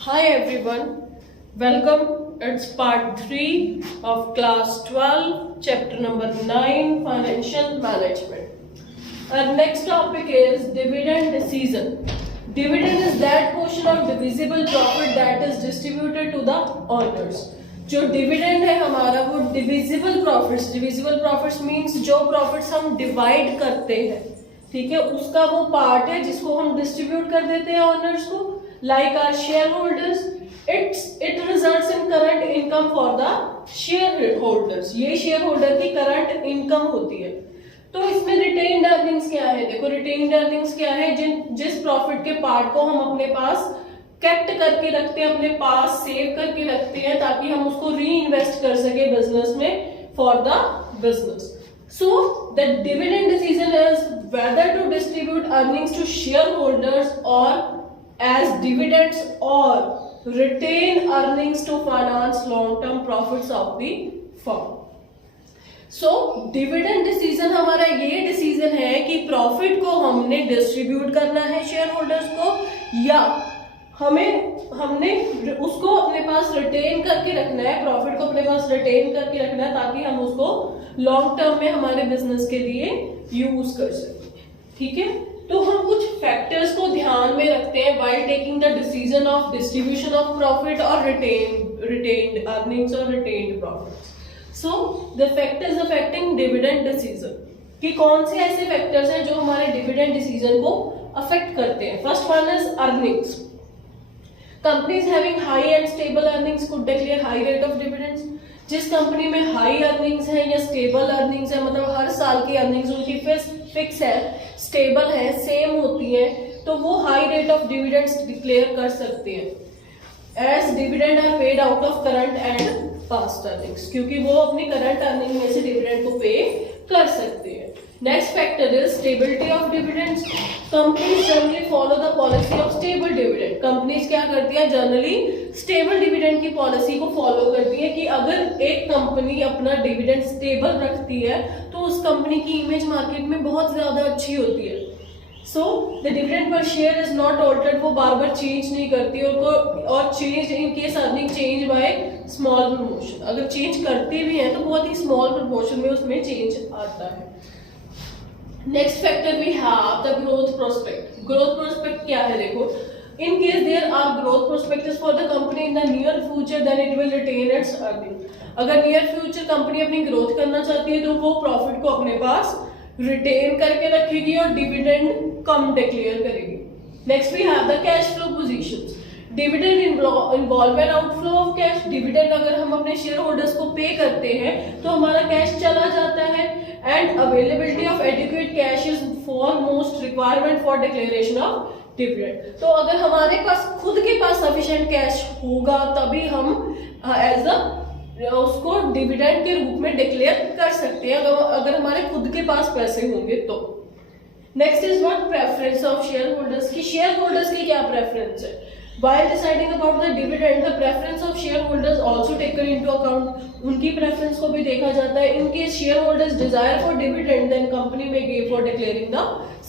Hi everyone, welcome. It's part 3 of class 12, chapter number 9, financial management. Our next topic is dividend decision. Dividend is that portion of divisible profit that is distributed to the owners. जो dividend है हमारा वो divisible profits means जो profits हम divide करते हैं, ठीक है, उसका वो पार्ट है जिसको हम डिस्ट्रीब्यूट कर देते हैं ओनर्स को, like our shareholders. It results in current income for the shareholders. ये शेयर होल्डर की करंट इनकम होती है. तो इसमें रिटेन्ड अर्निंग्स क्या है? देखो रिटेन्ड अर्निंग्स क्या है, जिस प्रॉफिट के पार्ट को हम अपने पास कैप्ट करके रखते हैं, अपने पास सेव करके रखते हैं ताकि हम उसको री इन्वेस्ट कर सके बिजनेस में for the business. So the dividend decision is whether to distribute earnings to shareholders or as dividends or retain earnings to finance long-term profits of the firm. So dividend decision हमारा ये decision है कि profit को हमने distribute करना है share holders को या हमने उसको अपने पास रिटेन करके रखना है, प्रॉफिट को अपने पास रिटेन करके रखना है ताकि हम उसको लॉन्ग टर्म में हमारे बिजनेस के लिए यूज कर सकें. ठीक है, तो हम कुछ फैक्टर्स को ध्यान में रखते हैं while taking the decision of distribution of profit और रिटेन्ड अर्निंग्स और retained profits. So the factors affecting dividend decision, कि कौन से ऐसे फैक्टर्स हैं जो हमारे डिविडेंड डिसीजन को अफेक्ट करते हैं. First one is earnings. Companies having high and stable earnings could declare high rate of dividends. जिस कंपनी में हाई अर्निंग्स है या स्टेबल अर्निंग्स है, मतलब हर साल की अर्निंग्स उनकी फिक्स है, स्टेबल है, सेम होती है, तो वो high rate of dividends declare कर सकते हैं. As dividend are paid out of current and past earnings, क्योंकि वो अपनी करंट अर्निंग में से डिविडेंड को पे कर सकते हैं. Next factor is stability of dividends. Companies generally follow the policy of stable dividend. Companies क्या करती है, जनरली स्टेबल डिविडेंड की पॉलिसी को फॉलो करती है कि अगर एक कंपनी अपना डिविडेंड स्टेबल रखती है तो उस कंपनी की इमेज मार्केट में बहुत ज्यादा अच्छी होती है. So the dividend per share is not altered, वो बार बार चेंज नहीं करती और change in case earning change by small promotion. अगर चेंज करते भी हैं तो बहुत ही स्मॉल प्रमोशन में उसमें चेंज आता है. Next factor we have the growth prospect. Growth prospect क्या है? देखो, in case there are growth prospects for the company in the near future then it will retain its earning. अगर near future company अपनी growth करना चाहती है तो वो प्रॉफिट को अपने पास रिटेन करके रखेगी और डिविडेंड कम डिक्लेयर करेगी. Next we have the cash flow positions. Dividend involve an outflow of cash. Dividend अगर हम अपने शेयर होल्डर्स को पे करते हैं तो हमारा कैश चला जाता है. And availability of adequate cash is foremost requirement for declaration of dividend. तो अगर हमारे पास खुद के पास सफिशिएंट कैश होगा तभी हम एज अ उसको डिविडेंड के रूप में डिक्लेयर कर सकते हैं, अगर हमारे खुद के पास पैसे होंगे तो. Next is what preference of share holders. की शेयर होल्डर्स की क्या प्रेफरेंस है? While deciding about the dividend, the preference of shareholders also taken into account. उनकी preference को भी देखा जाता है. In case shareholders desire for dividend, then company may give for declaring the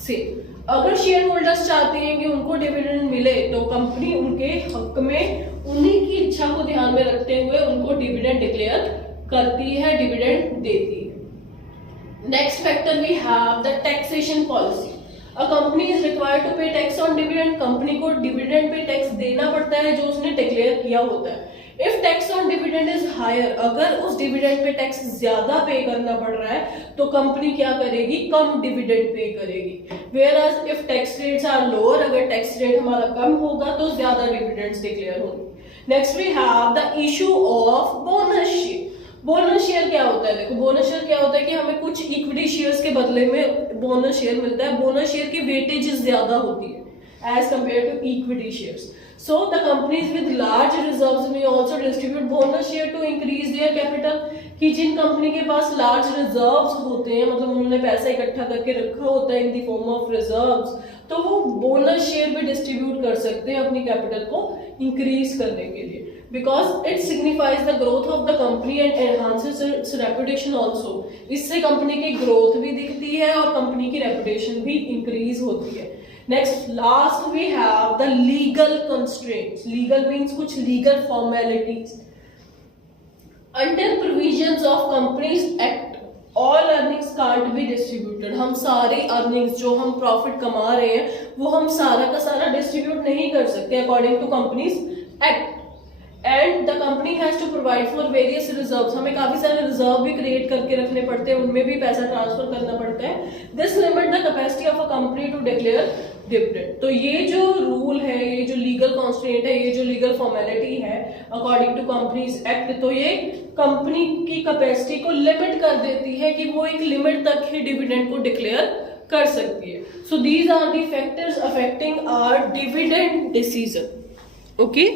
same. अगर shareholders चाहते हैं कि उनको dividend मिले तो कंपनी उनके हक में उन्हीं की इच्छा को ध्यान में रखते हुए उनको dividend declare करती है, dividend देती है. Next factor we have the taxation policy. A company is required to pay tax on dividend. Company को डिविडेंड पे टैक्स देना पड़ता है जो उसने डिक्लेयर किया होता है. If tax on dividend is higher, अगर उस डिविडेंड पे टैक्स ज्यादा पे करना पड़ रहा है तो कंपनी क्या करेगी, कम डिविडेंड पे करेगी. Whereas if tax rates are lower, अगर टैक्स रेट हमारा कम होगा तो ज्यादा डिविडेंड्स डिक्लेयर होंगे. Next we have the issue of bonus share. Bonus share क्या होता है? देखो, बोनस शेयर क्या होता है कि हमें कुछ इक्विटी शेयर्स के बदले में बोनस शेयर मिलता है. बोनस शेयर की वेटेज ज्यादा होती है as compare to equity shares. So the companies with large reserves may also distribute bonus share to increase their capital. कि जिन कंपनी के पास लार्ज रिजर्व्स होते हैं, मतलब उन्होंने पैसा इकट्ठा करके रखा होता है in the form of reserves, तो वो बोनस शेयर भी डिस्ट्रीब्यूट कर सकते हैं अपनी कैपिटल को इंक्रीज करने के लिए. because it signifies the growth of the company and enhances its reputation also. इससे कंपनी की ग्रोथ भी दिखती है और कंपनी की रेपुटेशन भी इंक्रीज होती है. Next last we have the legal constraints. Legal means कुछ legal formalities. Under provisions of companies act all earnings can't be distributed. हम सारी अर्निंग्स जो हम प्रॉफिट कमा रहे हैं वो हम सारा का सारा डिस्ट्रीब्यूट नहीं कर सकते according to companies act. And the company has to provide for various reserves. हमें काफी सारे रिजर्व भी क्रिएट करके रखने पड़ते हैं, उनमें भी पैसा ट्रांसफर करना पड़ता है. This limit the capacity of a company to declare dividend. तो ये जो रूल है, ये जो लीगल कॉन्स्ट्रेंट है, ये जो लीगल फॉर्मेलिटी है अकॉर्डिंग टू कंपनीज एक्ट, तो ये कंपनी की कैपेसिटी को लिमिट कर देती है कि वो एक लिमिट तक ही डिविडेंड को डिक्लेयर कर सकती है. So these are the factors affecting our dividend decision. Okay.